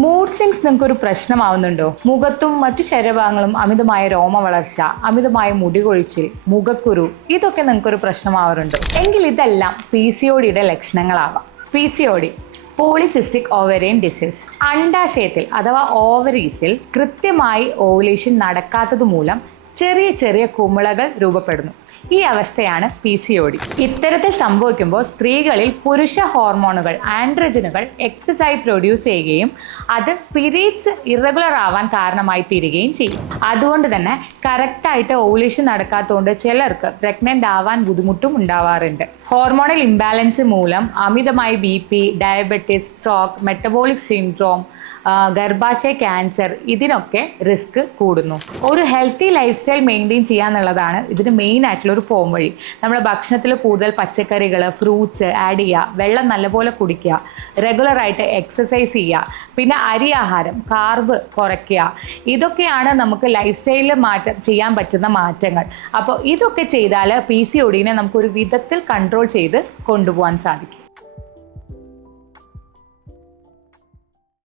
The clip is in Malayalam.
മൂഡ് സ്വിങ്സ് നിങ്ങൾക്ക് ഒരു പ്രശ്നമാവുന്നുണ്ടോ? മുഖത്തും മറ്റു ശരീരഭാഗങ്ങളും അമിതമായ രോമ വളർച്ച, അമിതമായ മുടി കൊഴിച്ചിൽ, മുഖക്കുരു ഇതൊക്കെ നിങ്ങൾക്കൊരു പ്രശ്നമാവാറുണ്ടോ? എങ്കിൽ ഇതെല്ലാം PCODയുടെ ലക്ഷണങ്ങളാവാം. PCOD polycystic ovarian disease. അണ്ഡാശയത്തിൽ അഥവാ ഓവറീസിൽ കൃത്യമായി ഓവുലേഷൻ നടക്കാത്തത് മൂലം ചെറിയ ചെറിയ കുമിളകൾ രൂപപ്പെടുന്നു. ഈ അവസ്ഥയാണ് PCOD. ഇത്തരത്തിൽ സംഭവിക്കുമ്പോൾ സ്ത്രീകളിൽ പുരുഷ ഹോർമോണുകൾ ആൻഡ്രജനുകൾ എക്സസായി പ്രൊഡ്യൂസ് ചെയ്യുകയും അത് പീരീഡ്സ് ഇറഗുലർ ആവാൻ കാരണമായി തീരുകയും ചെയ്യും. അതുകൊണ്ട് തന്നെ കറക്റ്റായിട്ട് ഓവുലേഷൻ നടക്കാത്തതുകൊണ്ട് ചിലർക്ക് പ്രഗ്നൻ്റ് ആവാൻ ബുദ്ധിമുട്ടും ഉണ്ടാവാറുണ്ട്. ഹോർമോണൽ ഇംബാലൻസ് മൂലം അമിതമായി BP, diabetes, stroke, metabolic syndrome, ഗർഭാശയ ക്യാൻസർ ഇതിനൊക്കെ റിസ്ക് കൂടുന്നു. ഒരു ഹെൽത്തി ലൈഫ് സ്റ്റൈൽ മെയിൻറ്റെയിൻ ചെയ്യാന്നുള്ളതാണ് ഇതിന് മെയിൻ ആയിട്ടുള്ളൊരു പോം വഴി. നമ്മുടെ ഭക്ഷണത്തിൽ കൂടുതൽ പച്ചക്കറികൾ, ഫ്രൂട്ട്സ് ആഡ് ചെയ്യുക, വെള്ളം നല്ലപോലെ കുടിക്കുക, റെഗുലറായിട്ട് എക്സസൈസ് ചെയ്യുക, പിന്നെ അരി ആഹാരം, കാർബ് കുറയ്ക്കുക. ഇതൊക്കെയാണ് നമുക്ക് ലൈഫ് സ്റ്റൈലിൽ ചെയ്യാൻ പറ്റുന്ന മാറ്റങ്ങൾ. അപ്പോൾ ഇതൊക്കെ ചെയ്താൽ PCODനെ നമുക്കൊരു വിധത്തിൽ കൺട്രോൾ ചെയ്ത് കൊണ്ടുപോകാൻ സാധിക്കും.